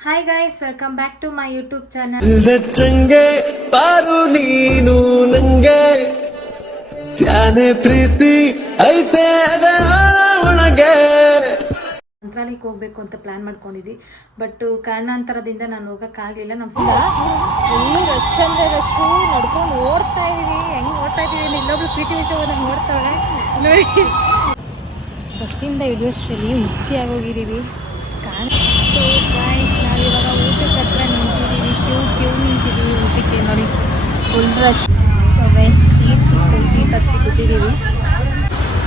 Hi guys welcome back to my YouTube channel change ಪಾರು ನೀನು ನಂಗೆ ಜಾನೆ ಪ್ರೀತಿ ಐತೆ ಅದ ಒಳಗೆ ಮಂತ್ರಾಲಯಕ್ಕೆ ಹೋಗ್ಬೇಕು ಅಂತ ಪ್ಲಾನ್ ಮಾಡ್ಕೊಂಡಿದ್ವಿ ಬಟ್ ಕಾರಣಾಂತರದಿಂದ ನಾನು ಹೋಗೋಕ್ಕಾಗಲಿಲ್ಲ ನಮ್ಮ ಫುಲ್ ರಶ್ ಅಂದ್ರೆ ರಶ್ಶು ನಡ್ಕೊಂಡು ಓಡ್ತಾ ಇದೀವಿ. ಹೆಂಗೆ ಓಡ್ತಾ ಇದೀವಿ ಇಲ್ಲೊಬ್ರು ಪಿ ಟಿ ಉಷಾ ಹೋದಂಗೆ ಓಡ್ತಾಳೆ ನೋಡಿ. ಬಸ್ಸಿಂದ ಇಳಿಯೋಷ್ಟರಲ್ಲಿ ಮುಚ್ಚಿ ಆಗೋಗಿದ್ದೀವಿ ಕಾರಣ ಸೊ ಗಾಯ್ಸ್ ನಾವು ಇವಾಗ ಊಟಕ್ಕೆ ಹತ್ರ ನಿಂತಿದ್ದೀವಿ ಕ್ಯೂ ನಿಂತಿದ್ದೀವಿ ಊಟಕ್ಕೆ ನೋಡಿ full rush so guys seat ಸಿಕ್ತು ಸೀಟ್ ಹತ್ತಿ ಕೂತಿದ್ದೀವಿ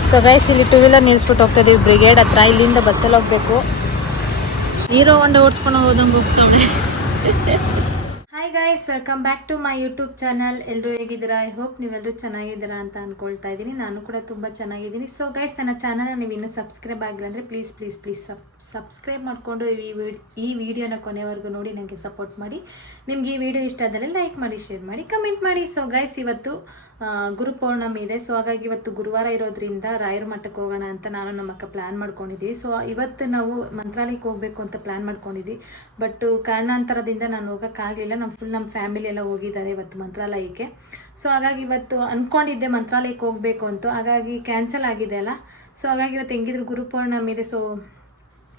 ಸೊ ಗೈಸ್ ಇಲ್ಲಿ ಟೂ ವೀಲರ್ ನಿಲ್ಸ್ಬಿಟ್ಟು ಹೋಗ್ತಾ ಇದೀವಿ. ಬ್ರಿಗೇಡ್ ಹತ್ರ. ಇಲ್ಲಿಂದ ಬಸ್ಸಲ್ಲಿ ಹೋಗ್ಬೇಕು. ಹೀರೋ ಹೊಂಡ ಓಡಿಸ್ಕೊಂಡು ಹೋದಂಗೆ ಹೋಗ್ತಾವೆ hi guys welcome back to my YouTube channel ಎಲ್ಲರೂ ಹೇಗಿದ್ದೀರಾ? ಐ ಹೋಪ್ ನೀವೆಲ್ಲರೂ ಚೆನ್ನಾಗಿದ್ದೀರಾ ಅಂತ ಅನ್ಕೊಳ್ತಾ ಇದ್ದೀನಿ. ನಾನು ಕೂಡ ತುಂಬ ಚೆನ್ನಾಗಿದ್ದೀನಿ. ಸೊ ಗೈಸ್ ನನ್ನ ಚಾನಲ್ನ ನೀವು ಇನ್ನೂ ಸಬ್ಸ್ಕ್ರೈಬ್ ಆಗಿಲ್ಲ ಅಂದರೆ please please please sub subscribe ಮಾಡಿಕೊಂಡು ಈ ಈ ವಿಡಿಯೋನ ಕೊನೆವರೆಗೂ ನೋಡಿ ನನಗೆ ಸಪೋರ್ಟ್ ಮಾಡಿ. ನಿಮಗೆ ಈ ವಿಡಿಯೋ ಇಷ್ಟ ಆದರೆ ಲೈಕ್ ಮಾಡಿ ಶೇರ್ ಮಾಡಿ ಕಮೆಂಟ್ ಮಾಡಿ. ಸೊ ಗೈಸ್ ಇವತ್ತು ಆ, ಗುರು ಪೌರ್ಣಮಿ ಇದೆ. ಸೊ ಹಾಗಾಗಿ ಇವತ್ತು ಗುರುವಾರ ಇರೋದ್ರಿಂದ ರಾಯರ ಮಠಕ್ಕೆ ಹೋಗೋಣ ಅಂತ ನಾನು ನಮ್ಮ ಅಕ್ಕ ಪ್ಲ್ಯಾನ್ ಮಾಡ್ಕೊಂಡಿದ್ದೀವಿ. ಸೊ ಇವತ್ತು ನಾವು ಮಂತ್ರಾಲಯಕ್ಕೆ ಹೋಗಬೇಕು ಅಂತ ಪ್ಲ್ಯಾನ್ ಮಾಡ್ಕೊಂಡಿದ್ವಿ ಬಟ್ ಕಾರಣಾಂತರದಿಂದ ನಾನು ಹೋಗೋಕ್ಕಾಗಲಿಲ್ಲ ನಮ್ಮ ಫುಲ್ ನಮ್ಮ ಫ್ಯಾಮಿಲಿ ಎಲ್ಲ ಹೋಗಿದ್ದಾರೆ ಇವತ್ತು ಮಂತ್ರಾಲಯಕ್ಕೆ. ಸೊ ಹಾಗಾಗಿ ಇವತ್ತು ಅಂದ್ಕೊಂಡಿದ್ದೆ ಮಂತ್ರಾಲಯಕ್ಕೆ ಹೋಗಬೇಕು ಅಂತ. ಹಾಗಾಗಿ ಕ್ಯಾನ್ಸಲ್ ಆಗಿದೆ ಅಲ್ಲ? ಸೊ ಹಾಗಾಗಿ ಇವತ್ತು ಹೆಂಗಿದ್ರು ಗುರು ಪೌರ್ಣಮಿ ಇದೆ. ಸೊ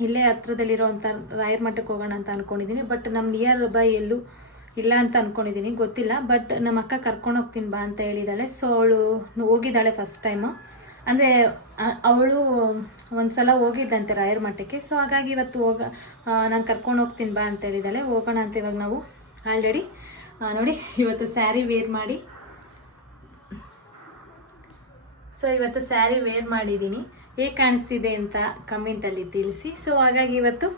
ಇಲ್ಲೇ ಹತ್ರದಲ್ಲಿರೋವಂಥ ರಾಯರ ಮಠಕ್ಕೆ ಹೋಗೋಣ ಅಂತ ಅಂದ್ಕೊಂಡಿದ್ದೀನಿ ಬಟ್ ನಮ್ಮ ನಿಯರ್ ಬೈ ಎಲ್ಲೂ ಇಲ್ಲ ಅಂತ ಅಂದ್ಕೊಂಡಿದ್ದೀನಿ ಗೊತ್ತಿಲ್ಲ ಬಟ್ ನಮ್ಮ ಅಕ್ಕ ಕರ್ಕೊಂಡು ಹೋಗ್ತೀನಿ ಬಾ ಅಂತ ಹೇಳಿದ್ದಾಳೆ ಸೊ ಅವಳು ಹೋಗಿದ್ದಾಳೆ ಫಸ್ಟ್ ಟೈಮು ಅಂದರೆ ಅವಳು ಒಂದು ಸಲ ಹೋಗಿದ್ದಂತೆ ರಾಯರ್ ಮಠಕ್ಕೆ. ಸೊ ಹಾಗಾಗಿ ಇವತ್ತು ಹೋಗ ನಾನು ಕರ್ಕೊಂಡು ಹೋಗ್ತೀನಿ ಬಾ ಅಂತ ಹೇಳಿದ್ದಾಳೆ ಹೋಗೋಣ ಅಂತ ಇವಾಗ ನಾವು ಆಲ್ರೆಡಿ ನೋಡಿ, ಇವತ್ತು ಸ್ಯಾರಿ ವೇರ್ ಮಾಡಿ. ಸೊ ಇವತ್ತು ಸ್ಯಾರಿ ವೇರ್ ಮಾಡಿದ್ದೀನಿ ಹೇಗೆ ಕಾಣಿಸ್ತಿದೆ ಅಂತ ಕಮೆಂಟಲ್ಲಿ ತಿಳಿಸಿ. ಸೊ ಹಾಗಾಗಿ ಇವತ್ತು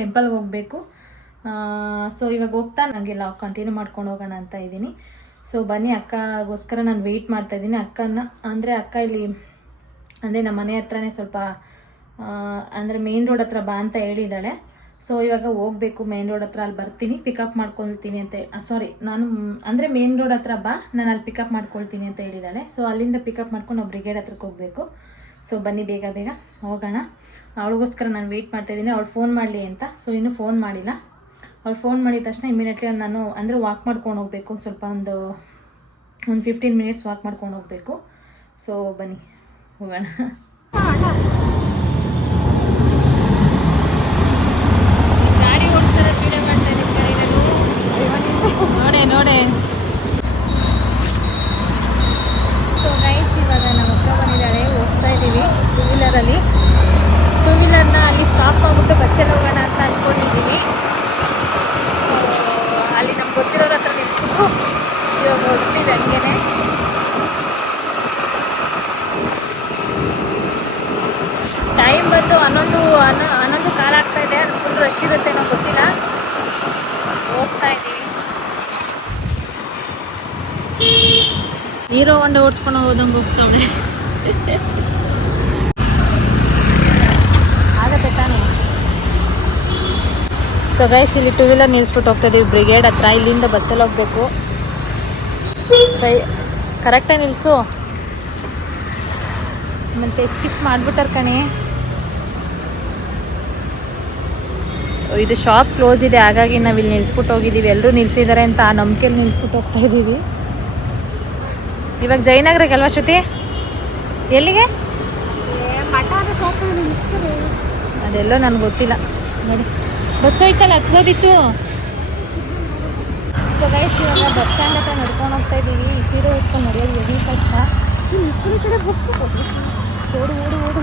ಟೆಂಪಲ್ಗೆ ಹೋಗಬೇಕು. ಸೊ ಇವಾಗ ಹೋಗ್ತಾ ನನಗೆ ಲಾಗ್ ಕಂಟಿನ್ಯೂ ಮಾಡ್ಕೊಂಡು ಹೋಗೋಣ ಅಂತ ಇದ್ದೀನಿ. ಸೊ ಬನ್ನಿ, ಅಕ್ಕಗೋಸ್ಕರ ನಾನು ವೆಯ್ಟ್ ಮಾಡ್ತಾ ಇದ್ದೀನಿ. ಅಕ್ಕನ ಅಂದರೆ ಅಕ್ಕ ಇಲ್ಲಿ, ಅಂದರೆ ನಮ್ಮ ಮನೆ ಹತ್ರನೇ ಸ್ವಲ್ಪ ಅಂದರೆ ಮೇನ್ ರೋಡ್ ಹತ್ರ ಬಾ ಅಂತ ಹೇಳಿದ್ದಾಳೆ. ಸೊ ಇವಾಗ ಹೋಗಬೇಕು ಮೇನ್ ರೋಡ್ ಹತ್ರ ಅಲ್ಲಿ ಬರ್ತೀನಿ ಪಿಕಪ್ ಮಾಡ್ಕೊಳ್ತೀನಿ ಅಂತ ಸಾರಿ ನಾನು, ಅಂದರೆ ಮೇನ್ ರೋಡ್ ಹತ್ರ ಬಾ, ನಾನು ಅಲ್ಲಿ ಪಿಕಪ್ ಮಾಡ್ಕೊಳ್ತೀನಿ ಅಂತ ಹೇಳಿದ್ದಾಳೆ. ಸೊ ಅಲ್ಲಿಂದ ಪಿಕಪ್ ಮಾಡ್ಕೊಂಡು ನಾವು ಬ್ರಿಗೇಡ್ ಹತ್ರಕ್ಕೆ ಹೋಗಬೇಕು. ಸೊ ಬನ್ನಿ, ಬೇಗ ಬೇಗ ಹೋಗೋಣ. ಅವಳಿಗೋಸ್ಕರ ನಾನು ವೆಯ್ಟ್ ಮಾಡ್ತಾ ಇದ್ದೀನಿ. ಅವಳು ಫೋನ್ ಮಾಡಲಿ ಅಂತ. ಸೊ ಇನ್ನೂ ಫೋನ್ ಮಾಡಿಲ್ಲ. ಅವ್ಳು ಫೋನ್ ಮಾಡಿದ ತಕ್ಷಣ ಇಮಿಡಿಯೇಟ್ಲಿ ನಾನು ಅಂದರೆ ವಾಕ್ ಮಾಡ್ಕೊಂಡು ಹೋಗಬೇಕು ಸ್ವಲ್ಪ ಒಂದು ಒಂದು ಫಿಫ್ಟೀನ್ ಮಿನಿಟ್ಸ್ ವಾಕ್ ಮಾಡ್ಕೊಂಡು ಹೋಗಬೇಕು. ಸೊ ಬನ್ನಿ ಹೋಗೋಣ. ನೋಡೆ ನೋಡೆ. ಸೊ ಗೈಸ್ ಇವಾಗ ನಮ್ಮ ಅಕ್ಕ ಬಂದಿದ್ದಾಳೆ ಹೋಗ್ತಾ ಇದ್ದೀವಿ ಟೂ ವೀಲರಲ್ಲಿ ಟೂ ವೀಲರ್ನ ಅಲ್ಲಿ ಸ್ಟಾಪ್ ಮಾಡ್ಬಿಟ್ಟು ಬಸ್ಸಲ್ಲಿ ಹೋಗೋಣ ಅಂತ ಅಂದ್ಕೊಂಡಿದ್ದೀವಿ ಸೊ ಅಲ್ಲಿ ನಮ್ಗೆ ಗೊತ್ತಿರೋರ ಹತ್ರ ನಿಲ್ಸ್ಬಿಟ್ಟು ಇವಾಗ ಹೊರಡ್ತೀವಿ ಹಂಗೇನೆ ಟೈಮ್ ಬಂದು ಹನ್ನೊಂದು ಹನ್ನೊ ಹನ್ನೊಂದು ಕಾಲ ಆಗ್ತಾ ಇದೆ ಅದು ಫುಲ್ ರಶ್ ಇರುತ್ತೆ ನಾವು ಗೊತ್ತಿಲ್ಲ. ಹೋಗ್ತಾ ಇದ್ದೀವಿ ನೀರೋ ಹೊಂಡ ಓಡಿಸ್ಕೊಂಡು ಹೋದಂಗೆ ಹೋಗ್ತಾವೆ ಆಗತ್ತೆ ತಾನೇ. ಸೊ ಗೈಸ್ ಇಲ್ಲಿ ಟೂ ವೀಲರ್ ನಿಲ್ಸ್ಬಿಟ್ಟು ಹೋಗ್ತಾ ಇದೀವಿ. ಬ್ರಿಗೇಡ್ ಹತ್ರ. ಇಲ್ಲಿಂದ ಬಸ್ಸಲ್ಲಿ ಹೋಗ್ಬೇಕು. ಸೈ ಕರೆಕ್ಟಾಗಿ ನಿಲ್ಲಿಸು ಮತ್ತೆ ಹೆಚ್ಚು ಕಿಚ್ ಮಾಡ್ಬಿಟ್ಟಾರ ಕಣೆ. ಇದು ಶಾಪ್ ಕ್ಲೋಸ್ ಇದೆ, ಹಾಗಾಗಿ ನಾವು ಇಲ್ಲಿ ನಿಲ್ಸ್ಬಿಟ್ಟು ಹೋಗಿದ್ದೀವಿ. ಎಲ್ಲರೂ ನಿಲ್ಸಿದ್ದಾರೆ ಅಂತ ಆ ನಂಬಿಕೆಯಲ್ಲಿ ನಿಲ್ಸ್ಬಿಟ್ಟು ಹೋಗ್ತಾ ಇದ್ದೀವಿ. ಇವಾಗ ಜಯನಗರಕ್ಕೆ ಅಲ್ವಾ ಶ್ರುತಿ? ಎಲ್ಲಿಗೆ? ಅದೆಲ್ಲೋ ನನಗೆ ಗೊತ್ತಿಲ್ಲ. ನೋಡಿ. ಬಸ್ ಹೋಯ್ತಲ್ಲ ಹತ್ಬೋದಿತ್ತು ಸೊ ಗೈಸ್ ಬಸ್ ಸ್ಟ್ಯಾಂಡ್ ಹತ್ರ ನಡ್ಕೊಂಡು ಹೋಗ್ತಾ ಇದ್ದೀವಿ. ಸೀರೆ ಉಟ್ಕೊಂಡು ನಡೆಯೋದು ಎಲ್ಲಿ ಕಷ್ಟ? ಓಡು ಓಡು ಓಡು.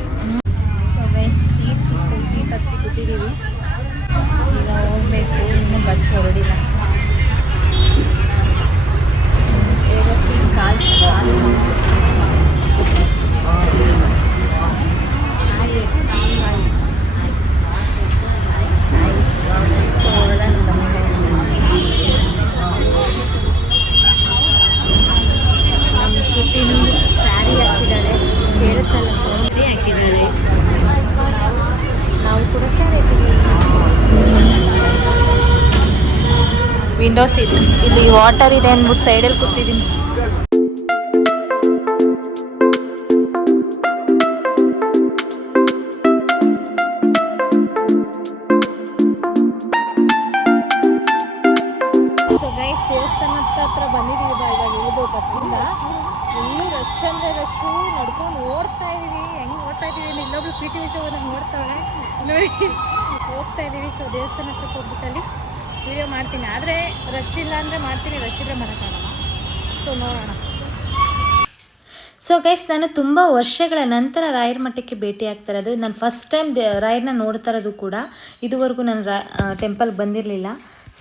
ವಿಂಡೋ ಸೀಟ್ ಇಲ್ಲಿ ವಾಟರ್ ಇದೆ ಅಂದ್ಬಿಟ್ಟು ಸೈಡಲ್ಲಿ ಕೂತಿದ್ದೀನಿ. ಪಿ ಟಿ ಉಷಾ ನಂಗೆ ನೋಡಿ, ಹೋಗ್ತಾ ಇದೀವಿ. ಸೊ ದೇವಸ್ಥಾನ ಹತ್ರಕ್ಕೆ ಹೋಗ್ಬಿಟ್ಟಲ್ಲಿ ವಿಡಿಯೋ ಮಾಡ್ತೀನಿ. ಆದರೆ ರಶ್ ಇಲ್ಲ ಅಂದರೆ ಮಾಡ್ತೀನಿ. ರಶ್ ಇದ್ರೆ ಮಾಡೋಕ್ಕಾಗಲ್ಲ ಸೊ ನೋಡೋಣ. ಸೊ ಗೈಸ್ ನಾನು ತುಂಬ ವರ್ಷಗಳ ನಂತರ ರಾಯರ ಮಠಕ್ಕೆ ಭೇಟಿ ಆಗ್ತಾ ಇರೋದು. ನಾನು ಫಸ್ಟ್ ಟೈಮ್ ರಾಯರನ್ನ ನೋಡ್ತಾ ಇರೋದು ಕೂಡ ಇದುವರೆಗೂ ನಾನು ರಾ ಟೆಂಪಲ್ಗೆ ಬಂದಿರಲಿಲ್ಲ.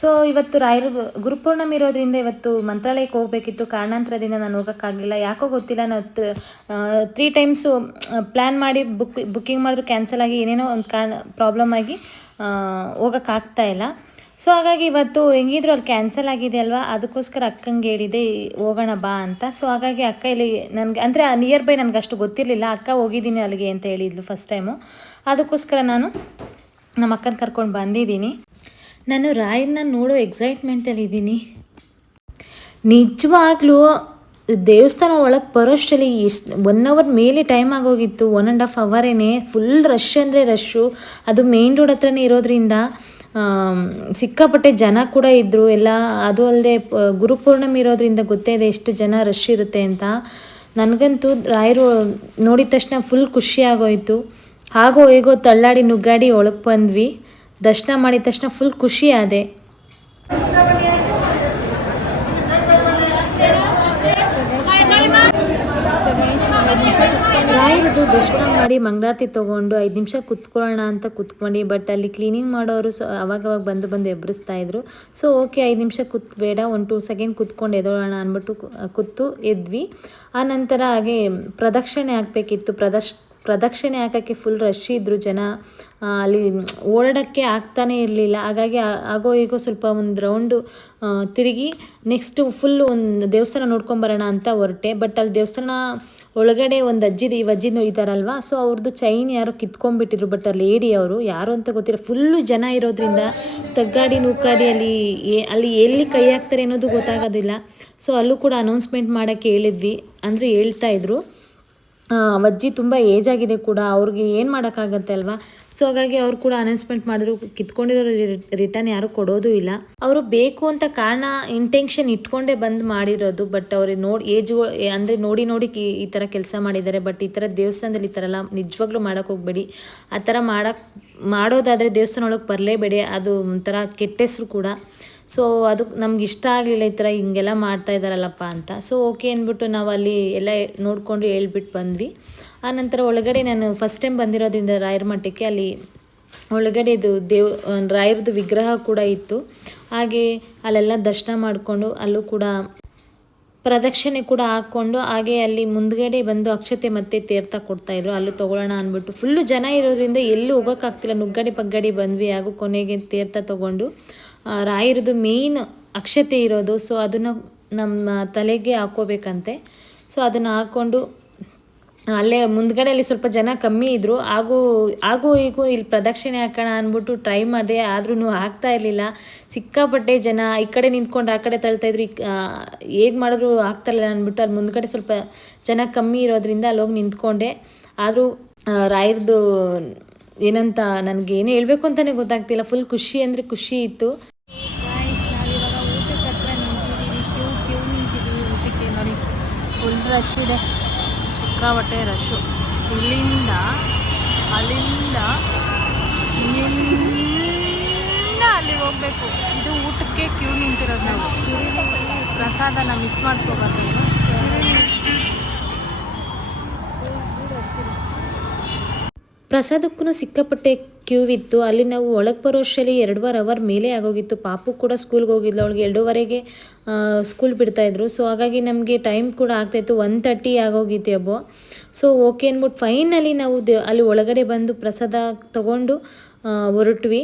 ಸೊ ಇವತ್ತು ರಾಯರ್ ಗುರುಪೂರ್ಣಮಿ ಇರೋದ್ರಿಂದ ಇವತ್ತು ಮಂತ್ರಾಲಯಕ್ಕೆ ಹೋಗಬೇಕಿತ್ತು. ಕಾರಣಾಂತರದಿಂದ ನಾನು ಹೋಗೋಕ್ಕಾಗಲಿಲ್ಲ. ಯಾಕೋ ಗೊತ್ತಿಲ್ಲ. ನಾನು ತ್ರೀ ಟೈಮ್ಸು ಪ್ಲ್ಯಾನ್ ಮಾಡಿ ಬುಕ್ ಬುಕ್ಕಿಂಗ್ ಮಾಡಿದ್ರು. ಕ್ಯಾನ್ಸಲ್ ಆಗಿ ಏನೇನೋ ಒಂದು ಕಾರಣ ಪ್ರಾಬ್ಲಮ್ ಆಗಿ ಹೋಗೋಕ್ಕಾಗ್ತಾ ಇಲ್ಲ. ಸೊ ಹಾಗಾಗಿ ಇವತ್ತು ಹೆಂಗಿದ್ರು ಅಲ್ಲಿ ಕ್ಯಾನ್ಸಲ್ ಆಗಿದೆ ಅಲ್ವಾ? ಅದಕ್ಕೋಸ್ಕರ ಅಕ್ಕಂಗೆ ಹೇಳಿದೆ, ಹೋಗೋಣ ಬಾ ಅಂತ. ಸೊ ಹಾಗಾಗಿ ಅಕ್ಕ ಇಲ್ಲಿ ನನಗೆ, ಅಂದರೆ ನಿಯರ್ ಬೈ ನನಗೆ ಅಷ್ಟು ಗೊತ್ತಿರಲಿಲ್ಲ. ಅಕ್ಕ ಹೋಗಿದ್ದೀನಿ ಅಲ್ಲಿಗೆ ಅಂತ ಹೇಳಿದ್ಲು ಫಸ್ಟ್ ಟೈಮು ಅದಕ್ಕೋಸ್ಕರ ನಾನು ನಮ್ಮ ಅಕ್ಕನ ಕರ್ಕೊಂಡು ಬಂದಿದ್ದೀನಿ. ನಾನು ರಾಯನ್ನ ನೋಡೋ ಎಕ್ಸೈಟ್ಮೆಂಟಲ್ಲಿ ಇದ್ದೀನಿ. ನಿಜವಾಗ್ಲೂ ದೇವಸ್ಥಾನ ಒಳಗೆ ಬರೋಷ್ಟರಲ್ಲಿ ಎಷ್ಟು ಒನ್ ಅವರ್ ಮೇಲೆ ಟೈಮ್ ಆಗೋಗಿತ್ತು. ಒನ್ ಆ್ಯಂಡ್ ಹಾಫ್ ಅವರೇನೆ ಫುಲ್ ರಶ್ ಅಂದರೆ ರಶ್ಶು ಅದು ಮೇನ್ ರೋಡ್ ಹತ್ರನೇ ಇರೋದ್ರಿಂದ ಸಿಕ್ಕಾಪಟ್ಟೆ ಜನ ಕೂಡ ಇದ್ದರು ಎಲ್ಲ ಅದು ಅಲ್ಲದೆ ಗುರುಪೂರ್ಣಮಿ ಇರೋದ್ರಿಂದ ಗೊತ್ತೇ ಇದೆ ಎಷ್ಟು ಜನ ರಶ್ ಇರುತ್ತೆ ಅಂತ. ನನಗಂತೂ ರಾಯರು ನೋಡಿದ ತಕ್ಷಣ ಫುಲ್ ಖುಷಿ ಹಾಗೋ ಹೇಗೋ ತಳ್ಳಾಡಿ, ನುಗ್ಗಾಡಿ ಒಳಗೆ ಬಂದ್ವಿ. ದರ್ಶನ ಮಾಡಿದ ತಕ್ಷಣ ಫುಲ್ ಖುಷಿ ಆದೆ. ರಾಯರದು ದರ್ಶನ ಮಾಡಿ ಮಂಗಳಾರತಿ ತೊಗೊಂಡು ಐದು ನಿಮಿಷ ಕುತ್ಕೊಳ್ಳೋಣ ಅಂತ ಕುತ್ಕೊಂಡು ಬಟ್ ಅಲ್ಲಿ ಕ್ಲೀನಿಂಗ್ ಮಾಡೋರು ಸೊ ಅವಾಗವಾಗ ಬಂದು ಬಂದು ಎಬ್ಬರಿಸ್ತಾ ಇದ್ರು. ಸೊ ಓಕೆ ಐದು ನಿಮಿಷ ಕುತ್ ಬೇಡ ಒಂದು ಟೂ ಸೆಕೆಂಡ್ ಕುತ್ಕೊಂಡು ಎದೋಳೋಣ ಅಂದ್ಬಿಟ್ಟು ಕೂತು ಎದ್ವಿ. ಆ ನಂತರ ಹಾಗೆ ಪ್ರದಕ್ಷಿಣೆ ಹಾಕಬೇಕಿತ್ತು. ಪ್ರದರ್ಶ್ ಪ್ರದಕ್ಷಿಣೆ ಹಾಕೋಕ್ಕೆ ಫುಲ್ ರಶ್ ಇದ್ದರು ಜನ. ಅಲ್ಲಿ ಓಡಾಡೋಕ್ಕೆ ಆಗ್ತಾನೇ ಇರಲಿಲ್ಲ. ಹಾಗಾಗಿ ಆಗೋ ಈಗೋ ಸ್ವಲ್ಪ ಒಂದು ರೌಂಡು ತಿರುಗಿ ನೆಕ್ಸ್ಟು ಫುಲ್ಲು ಒಂದು ದೇವಸ್ಥಾನ ನೋಡ್ಕೊಂಬರೋಣ ಅಂತ ಹೊರಟೆ. ಬಟ್ ಅಲ್ಲಿ ದೇವಸ್ಥಾನ ಒಳಗಡೆ ಒಂದು ಅಜ್ಜಿದು ಈ ಅಜ್ಜಿನೂ ಇದ್ದಾರಲ್ವಾ ಸೊ ಅವ್ರದ್ದು ಚೈನ್ ಯಾರೋ ಕಿತ್ಕೊಂಡ್ಬಿಟ್ಟಿದ್ರು ಬಟ್ ಆ ಲೇಡಿ ಅವರು ಯಾರು ಅಂತ ಗೊತ್ತಿರೋ ಫುಲ್ಲು ಜನ ಇರೋದ್ರಿಂದ ತಗ್ಗಾಡಿ, ನೂಕಾಡಿ ಅಲ್ಲಿ ಅಲ್ಲಿ ಎಲ್ಲಿ ಕೈ ಹಾಕ್ತಾರೆ ಅನ್ನೋದು ಗೊತ್ತಾಗೋದಿಲ್ಲ. ಸೊ ಅಲ್ಲೂ ಕೂಡ ಅನೌನ್ಸ್ಮೆಂಟ್ ಮಾಡೋಕ್ಕೆ ಹೇಳಿದ್ವಿ. ಅಂದರೆ ಹೇಳ್ತಾ ಇದ್ರು. ಅಜ್ಜಿ ತುಂಬ ಏಜ್ ಆಗಿದೆ ಕೂಡ. ಅವ್ರಿಗೆ ಏನು ಮಾಡೋಕ್ಕಾಗತ್ತೆ ಅಲ್ವಾ? ಸೊ ಹಾಗಾಗಿ ಅವ್ರು ಕೂಡ ಅನೌನ್ಸ್ಮೆಂಟ್ ಮಾಡಿದ್ರು. ಕಿತ್ಕೊಂಡಿರೋ ರಿಟರ್ನ್ ಯಾರು ಕೊಡೋದು ಇಲ್ಲ. ಅವರು ಬೇಕು ಅಂತ ಕಾರಣ ಇಂಟೆನ್ಷನ್ ಇಟ್ಕೊಂಡೇ ಬಂದು ಮಾಡಿರೋದು. ಬಟ್ ಅವ್ರಿಗೆ ನೋಡಿ ಏಜ್ ಅಂದರೆ ನೋಡಿ ನೋಡಿ ಈ ಥರ ಕೆಲಸ ಮಾಡಿದ್ದಾರೆ. ಬಟ್ ಈ ಥರ ದೇವಸ್ಥಾನದಲ್ಲಿ ಈ ಥರ ಎಲ್ಲ ನಿಜವಾಗ್ಲೂ ಮಾಡೋಕ್ಕೆ ಹೋಗ್ಬೇಡಿ. ಆ ಥರ ಮಾಡೋಕ್ಕೆ ಮಾಡೋದಾದರೆ ದೇವಸ್ಥಾನ ಒಳಗೆ ಬರಲೇಬೇಡಿ. ಅದು ಒಂಥರ ಕೆಟ್ಟ ಹೆಸ್ರು ಕೂಡ. ಸೊ ಅದು ನಮ್ಗೆ ಇಷ್ಟ ಆಗಲಿಲ್ಲ ಈ ಥರ ಹಿಂಗೆಲ್ಲ ಮಾಡ್ತಾ ಇದ್ದಾರಲ್ಲಪ್ಪ ಅಂತ. ಸೊ ಓಕೆ ಅಂದ್ಬಿಟ್ಟು ನಾವು ಅಲ್ಲಿ ಎಲ್ಲ ನೋಡಿಕೊಂಡು ಹೇಳ್ಬಿಟ್ಟು ಬಂದ್ವಿ. ಆ ನಂತರ ಒಳಗಡೆ ನಾನು ಫಸ್ಟ್ ಟೈಮ್ ಬಂದಿರೋದ್ರಿಂದ ರಾಯರ ಮಠಕ್ಕೆ ಅಲ್ಲಿ ಒಳಗಡೆ ಇದು ದೇವ್ ರಾಯರದು ವಿಗ್ರಹ ಕೂಡ ಇತ್ತು. ಹಾಗೆ ಅಲ್ಲೆಲ್ಲ ದರ್ಶನ ಮಾಡಿಕೊಂಡು ಅಲ್ಲೂ ಕೂಡ ಪ್ರದಕ್ಷಿಣೆ ಕೂಡ ಹಾಕ್ಕೊಂಡು ಹಾಗೆ ಅಲ್ಲಿ ಮುಂದ್ಗಡೆ ಬಂದು ಅಕ್ಷತೆ ಮತ್ತೆ ತೀರ್ಥ ಕೊಡ್ತಾಯಿದ್ರು ಅಲ್ಲೂ ತೊಗೊಳ್ಳೋಣ ಅಂದ್ಬಿಟ್ಟು ಫುಲ್ಲು ಜನ ಇರೋದ್ರಿಂದ ಎಲ್ಲೂ ಹೋಗೋಕ್ಕಾಗ್ತಿಲ್ಲ. ನುಗ್ಗಡೆ ಪಗ್ಗಡಿ ಬಂದ್ವಿ. ಹಾಗೂ ಕೊನೆಗೆ ತೀರ್ಥ ತೊಗೊಂಡು ರಾಯರದು ಮೇಯ್ನ್ ಅಕ್ಷತೆ ಇರೋದು. ಸೊ ಅದನ್ನು ನಮ್ಮ ತಲೆಗೆ ಹಾಕೋಬೇಕಂತೆ. ಸೊ ಅದನ್ನು ಹಾಕ್ಕೊಂಡು ಅಲ್ಲೇ ಮುಂದ್ಗಡೆ ಅಲ್ಲಿ ಸ್ವಲ್ಪ ಜನ ಕಮ್ಮಿ ಇದ್ದರು ಹಾಗೂ ಹಾಗೂ ಈಗೂ ಇಲ್ಲಿ ಪ್ರದಕ್ಷಿಣೆ ಹಾಕೋಣ ಅಂದ್ಬಿಟ್ಟು ಟ್ರೈ ಮಾಡಿದೆ. ಆದ್ರೂ ಆಗ್ತಾ ಇರಲಿಲ್ಲ. ಸಿಕ್ಕಾಪಟ್ಟೆ ಜನ ಈ ಕಡೆ ನಿಂತ್ಕೊಂಡು ಆ ಕಡೆ ತಳ್ತಾ ಇದ್ರು. ಹೇಗೆ ಮಾಡಿದ್ರು ಆಗ್ತಾ ಇರಲಿಲ್ಲ ಅಂದ್ಬಿಟ್ಟು ಅಲ್ಲಿ ಮುಂದ್ಗಡೆ ಸ್ವಲ್ಪ ಜನ ಕಮ್ಮಿ ಇರೋದ್ರಿಂದ ಅಲ್ಲಿ ಹೋಗಿ ನಿಂತ್ಕೊಂಡೆ. ಆದರೂ ರಾಯರ್ದು ಏನಂತ ನನಗೆ ಏನು ಹೇಳಬೇಕು ಅಂತಲೇ ಗೊತ್ತಾಗ್ತಿಲ್ಲ. ಫುಲ್ ಖುಷಿ ಅಂದರೆ ಖುಷಿ ಇತ್ತು. ಫುಲ್ ರಶ್ ಇದೆ. ಸಿಕ್ಕಾಪಟ್ಟೆ ರಶ್ಶು ಇಲ್ಲಿಂದ, ಅಲ್ಲಿಂದ, ಇಲ್ಲಿಂದ ಅಲ್ಲಿಗೆ ಹೋಗ್ಬೇಕು. ಇದು ಊಟಕ್ಕೆ ಕ್ಯೂ ನಿಂತಿರೋದು ನಾವು. ಪ್ರಸಾದನ ಮಿಸ್ ಮಾಡ್ಕೋಬಾರ್ದು. ಪ್ರಸಾದಕ್ಕೂ ಸಿಕ್ಕಾಪಟ್ಟೆ ಕ್ಯೂ ಇತ್ತು ಅಲ್ಲಿ ನಾವು ಒಳಗೆ ಬರೋ ಅಷ್ಟರಲ್ಲಿ ಎರಡೂವರೆ ಅವರ್ ಮೇಲೆ ಆಗೋಗಿತ್ತು. ಪಾಪು ಕೂಡ ಸ್ಕೂಲ್ಗೆ ಹೋಗಿದ್ಲು. ಅವಳಿಗೆ ಎರಡೂವರೆಗೆ ಸ್ಕೂಲ್ ಬಿಡ್ತಾಯಿದ್ರು ಸೊ ಹಾಗಾಗಿ ನಮಗೆ ಟೈಮ್ ಕೂಡ ಆಗ್ತಾಯಿತ್ತು ಒನ್ ತರ್ಟಿ ಆಗೋಗಿತ್ತು ಅಬ್ಬೋ ಸೊ ಓಕೆ ಅಂದ್ಬಿಟ್ಟು ಫೈನಲಿ ನಾವು ಅಲ್ಲಿ ಒಳಗಡೆ ಬಂದು ಪ್ರಸಾದ ತಗೊಂಡು ಹೊರಟ್ವಿ.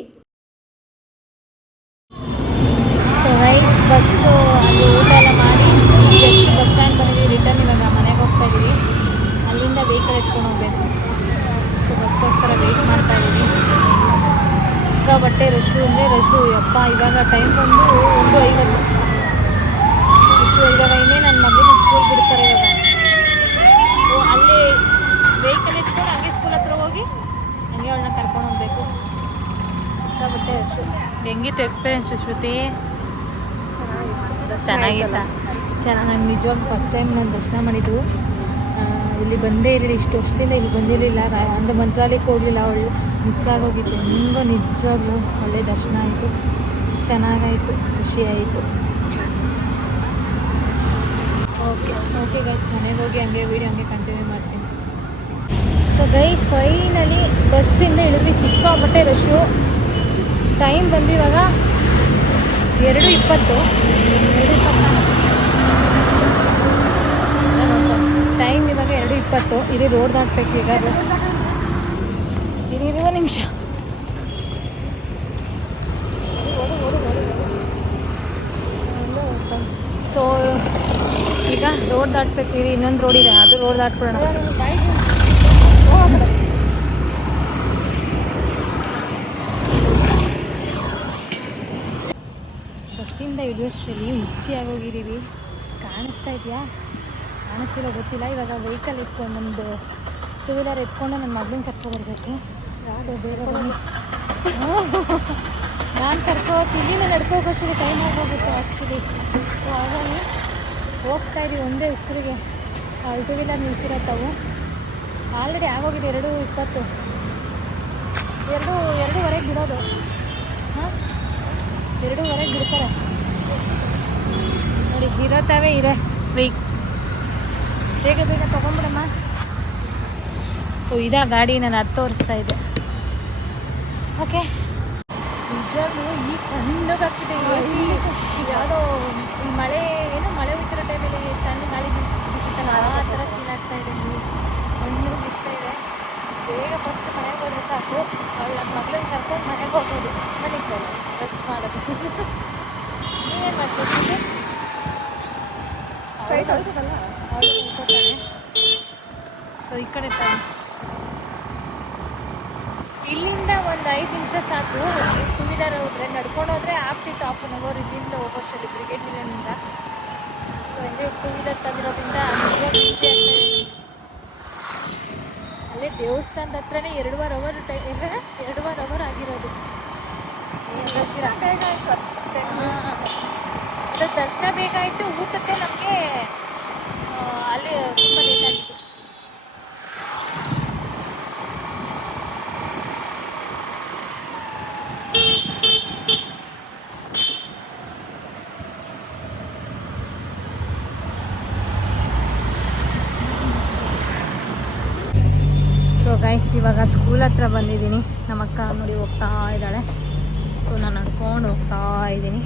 ಸೊ ರೈಸ್ ಬಸ್ಸು ಅಲ್ಲಿ ಊಟ ಎಲ್ಲ ಮಾಡಿ ಬಸ್ ಸ್ಟ್ಯಾಂಡ್ ಬಂದಿದ್ದೀವಿ ರಿಟರ್ನ್ ಇವಾಗ ಮನೆಗೆ ಹೋಗ್ತಾ ಇದ್ದೀವಿ. ಅಲ್ಲಿಂದ ವೆಹಿಕಲ್ ಎತ್ಕೊಂಡು ಹೋಗ್ಬೇಕು. ಸೊ ಬಸ್ಗೋಸ್ಕರ ವೆಯ್ಟ್ ಮಾಡ್ತಾ ಇದ್ದೀವಿ. ಸಿಕ್ಕಾಪಟ್ಟೆ ರಶು ಅಂದರೆ ರಶು. ಯಪ್ಪ ಇವಾಗ ಟೈಮ್ ಬಂದು ಒಂದು ಐವತ್ತು. ಇಷ್ಟು ಇವಾಗ ಇನ್ನೇ ನನ್ನ ಮಗನ ಸ್ಕೂಲ್ ಬಿಡ್ತಾರೆ ಇವಾಗ. ಅಲ್ಲಿ ವೆಹಿಕಲ್ ಇಟ್ಕೊಂಡು ಹಂಗೆ ಸ್ಕೂಲ್ ಹತ್ರ ಹೋಗಿ ಹಂಗೆ ಅವಳನ್ನ ಕರ್ಕೊಂಡು ಹೋಗ್ಬೇಕು. ಸಿಕ್ಕಾಬಿಟ್ಟೆ ರಶು. ಹೆಂಗಿತ್ತು ಎಕ್ಸ್ಪೀರಿಯನ್ಸ್ ಶ್ರುತಿ? ಚೆನ್ನಾಗಿತ್ತ. ಚೆನ್ನಾಗಿ ನಂಗೆ ನಿಜವಾಗ್ಲೂ ಫಸ್ಟ್ ಟೈಮ್ ನಾನು ದರ್ಶನ ಮಾಡಿದ್ದು. ಇಲ್ಲಿ ಬಂದೇ ಇರಲಿಲ್ಲ ಇಷ್ಟು ವರ್ಷದಿಂದ ಇಲ್ಲಿ ಬಂದಿರಲಿಲ್ಲ. ಅಂದ್ರೆ ಮಂತ್ರಾಲಯಕ್ಕೆ ಹೋಗಲಿಲ್ಲ ಅವಳು. ಮಿಸ್ ಆಗೋಗಿತ್ತು ಹೆಂಗೋ ನಿಜವಾಗ್ಲೂ ಒಳ್ಳೆ ದರ್ಶನ ಆಯಿತು. ಚೆನ್ನಾಗಾಯಿತು ಖುಷಿ ಆಯಿತು ಓಕೆ ಓಕೆ ಗೈಸ್ ಮನೆಗೆ ಹೋಗಿ ಹಂಗೆ ವೀಡಿಯೋ ಹಂಗೆ ಕಂಟಿನ್ಯೂ ಮಾಡ್ತೀನಿ. ಸೊ ಗೈಸ್ ಫೈನಲಿ ಬಸ್ಸಿಂದ ಇಳಿದ್ವಿ. ಸಿಕ್ಕಾಪಟ್ಟೆ ರಶ್ಶು ಟೈಮ್ ಬಂದು ಇವಾಗ ಎರಡು ಇಪ್ಪತ್ತು. ಎರಡು ಇಪ್ಪತ್ತು ಟೈಮ್ ಇವಾಗ ಎರಡು ಇಪ್ಪತ್ತು. ಇದೇ ರೋಡ್ ದಾಟಬೇಕು ಈಗ. ಇರುವ ನಿಮಿಷ. ಸೊ ಈಗ ರೋಡ್ ದಾಟ್ಬೇಕು ಇರಿ ಇನ್ನೊಂದು ರೋಡ್ ಇದೆ. ಅದು ರೋಡ್ ದಾಟ್ಬಿಡೋಣ. ಬಸ್ಸಿಂದ ಇಳಿಯೋಷ್ಟರಲ್ಲಿ ಮುಚ್ಚಿ ಆಗೋಗಿದ್ದೀವಿ ಕಾಣಿಸ್ತಾ ಇದೆಯಾ? ಕಾಣಿಸ್ತಿಲ್ಲ ಗೊತ್ತಿಲ್ಲ. ಇವಾಗ ವೆಹಿಕಲ್ ಇಟ್ಕೊಂಡು ನಮ್ಮದು ಟೂ ವೀಲರ್ ಇಟ್ಕೊಂಡು ನನ್ನ ಮಗಳನ್ನ ಕರ್ಕೊಬರ್ಬೇಕು ಸೊ ಬೇಗ ನಾನು ಕರ್ಕೋ ಇಲ್ಲಿಂದ ನಡ್ಕೋಗೋಷ್ಟು ಟೈಮ್ ಆಗೋಗುತ್ತೆ ಆ್ಯಕ್ಚುಲಿ ಸೊ ಹಾಗಾಗಿ ಹೋಗ್ತಾ ಇದ್ದೀವಿ ಒಂದೇ ಹೆಸರಿಗೆ ಟೂ ವೀಲರ್ ನಿಲ್ಸಿರತ್ತವು. ಆಲ್ರೆಡಿ ಆಗೋಗಿದೆ ಎರಡು ಇಪ್ಪತ್ತು. ಎರಡು, ಎರಡೂವರೆಗೆ ಬಿಡೋದು. ಹಾಂ? ಎರಡೂವರೆಗೆ ಬಿಡ್ತಾರೆ. ನೋಡಿ ಇರೋ ತಾವೇ ಇದೆ. ವೆಯ್ಕ್ ಬೇಗ ಬೇಗ ತೊಗೊಂಬಿಡಮ್ಮ. ಓ ಇದಾ ಗಾಡಿ ನಾನು ಅದು ತೋರಿಸ್ತಾ ಇದ್ದೆ. ಓಕೆ ನಿಜವಾಗ್ಲೂ ಈ ತಣ್ಣಗಾಗ್ತಿದೆ ಎ ಸಿ ಯಾವುದೋ ಈ ಮಳೆ ಏನು ಮಳೆ ಹುಯ್ತಿರೋ ಟೈಮಲ್ಲಿ ತಣ್ಣ ಗಾಳಿ ಬೀಸಿ ಬೀಸುತ್ತಲ್ಲ ಆ ಥರ ಫೀಲ್ ಆಗ್ತಾ ಇದೆ ಹಣ್ಣು ಬಿಸ್ತಾ ಇದೆ ಬೇಗ ಫಸ್ಟ್ ಮನೆಗೆ ಹೋದ್ರೆ ಸಾಕು ಅವಳು ನನ್ನ ಮಗಳನ್ನ ಕರ್ಕೊಂಡು ಮನೆಗೆ ಹೋಗೋದು ಮನೆಗೆ ಹೋಗೋದು ರೆಸ್ಟ್ ಮಾಡೋದು ನೀವೇನು ಮಾಡ್ತೀವಿ ಸೊ ಈ ಕಡೆ ತಾನೆ ಇಲ್ಲಿಂದ ಒಂದು ಐದು ನಿಮಿಷ ಸಾಕು ಟೂ ವೀಲರ್ ಹೋದ್ರೆ ನಡ್ಕೊಂಡು ಹೋದ್ರೆ ಆಗ್ತಿತ್ತು ಹಾಫ್ ಆನ್ ಅವರ್ ಇಲ್ಲಿಂದ ಹೋಗೋಷ್ಟಲ್ಲಿ ಬ್ರಿಗೇಡ್ ಮಿಲನಿಂದ ಸೊ ಹಂಗೆ ಟೂ ವೀಲರ್ ತಂದಿರೋದ್ರಿಂದ ಅಲ್ಲೇ ದೇವಸ್ಥಾನದ ಹತ್ರನೇ ಎರಡುವರೆ ಅವರ್ ಟೈ ಎರಡುವರೆ ಅವರ್ ಆಗಿರೋದು. ದರ್ಶನ ಬೇಗ ಆಯಿತು ಊಟಕ್ಕೆ ನಮಗೆ ಅಲ್ಲಿ ತುಂಬ ಲೇಟ್ ಆಗಿತ್ತು ಸೊ ಗೈಸ್ ಇವಾಗ ಸ್ಕೂಲ್ ಹತ್ರ ಬಂದಿದ್ದೀನಿ. ನಮ್ಮ ಅಕ್ಕ ನೋಡಿ ಹೋಗ್ತಾ ಇದ್ದಾಳೆ. ಸೊ ನಾನು ನಡ್ಕೊಂಡು ಹೋಗ್ತಾ ಇದ್ದೀನಿ.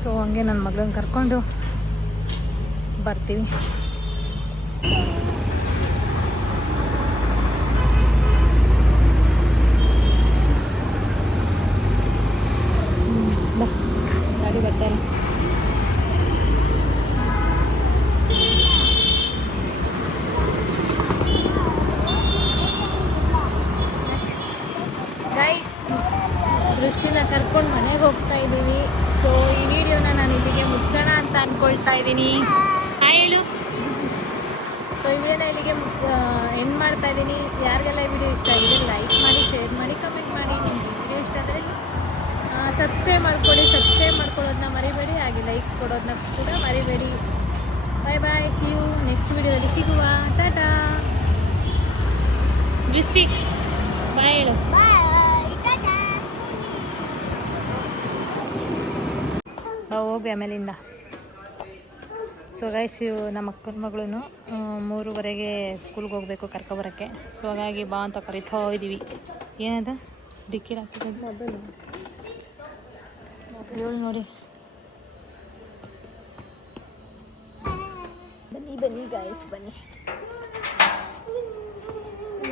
ಸೊ ಹಂಗೆ ನನ್ನ ಮಗಳನ್ನ ಕರ್ಕೊಂಡು ಬರ್ತೀವಿ ಹ್ಮ್, ಬಾ ಗಾಡಿ ಬರ್ತಾರೆ ಗೈಸ್ ದೃಷ್ಟಿನ ಕರ್ಕೊಂಡು ಮನೆಗೆ ಹೋಗ್ತಾ ಇದ್ದೀವಿ ಸೊ ಈ ವಿಡಿಯೋನ ನಾನು ಇಲ್ಲಿಗೆ ಮುಗಿಸೋಣ ಅಂತ ಅಂದ್ಕೊಳ್ತಾ ಇದ್ದೀನಿ ಹಾಯ್ ಹೇಳು ಸೊ ಈ ವಿಡಿಯೋನ ಇಲ್ಲಿಗೆ ಎಂಡ್ ಮಾಡ್ತಾ ಇದ್ದೀನಿ ಯಾರಿಗೆಲ್ಲ ಈ ವಿಡಿಯೋ ಇಷ್ಟ ಆಗಿದೆ ಲೈಕ್ ಮಾಡಿ ಶೇರ್ ಮಾಡಿ ಕಮೆಂಟ್ ಮಾಡಿ ನಿಮಗೆ ಈ ವಿಡಿಯೋ ಇಷ್ಟ ಆದರೆ ಸಬ್ಸ್ಕ್ರೈಬ್ ಮಾಡ್ಕೊಳ್ಳಿ ಸಬ್ಸ್ಕ್ರೈಬ್ ಮಾಡ್ಕೊಳ್ಳೋದನ್ನ ಮರಿಬೇಡಿ ಹಾಗೆ ಲೈಕ್ ಕೊಡೋದನ್ನ ಕೂಡ ಮರಿಬೇಡಿ. Bye bye see you next ವಿಡಿಯೋದಲ್ಲಿ ಸಿಗುವ. ಟಾಟಾ ಡಿಸ್ಟಿಕ್ ಬಾಯ್ ಹೇಳು. ಹೋಗಿ ಆಮೇಲಿಂದ. ಸೊ ಗೈಸ್ ನಮ್ಮ ಅಕ್ಕನ ಮಗಳೂ ಮೂರುವರೆಗೆ ಸ್ಕೂಲ್ಗೆ ಹೋಗಬೇಕು ಕರ್ಕೊಬರೋಕ್ಕೆ. ಸೊ ಹಾಗಾಗಿ ಬಾ ಅಂತ ಕರಿತಾ ಇದ್ದೀವಿ. ಏನದ? ಡಿಕ್ಕಿ ಹಾಕಿದ್ದು? ಹೇಳು ನೋಡಿ. ಬನ್ನಿ ಗೈಸ್ ಗಾಯಸ್ ಬನ್ನಿ.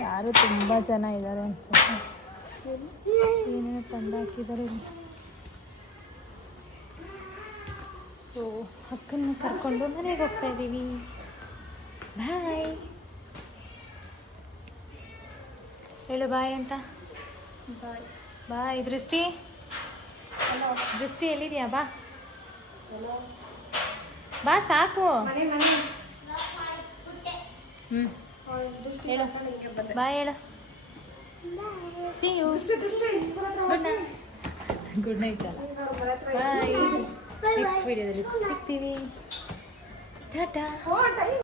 ಯಾರು ತುಂಬ ಜನ ಇದ್ದಾರೆ ಅನ್ಸುತ್ತೆ. ಏನೇನು ತಂದು ಹಾಕಿದ್ದಾರೆ ಸೊ ಅಕ್ಕನ ಕರ್ಕೊಂಡು ಮನೆಗೆ ಹೋಗ್ತಾ ಇದ್ದೀವಿ. ಬಾಯ್ ಹೇಳು ಬಾಯ್ ಅಂತ. ಬಾಯ್ ಬಾಯ್ ದೃಷ್ಟಿ? ದೃಷ್ಟಿ ಎಲ್ಲಿದ್ಯಾ? ಬಾ. ಬಾ ಸಾಕು. ಬಾಯ್ ಹೇಳು see you good night good night bye next ವಿಡಿಯೋದಲ್ಲಿ ಸಿಗ್ತೀವಿ ಟಾಟಾ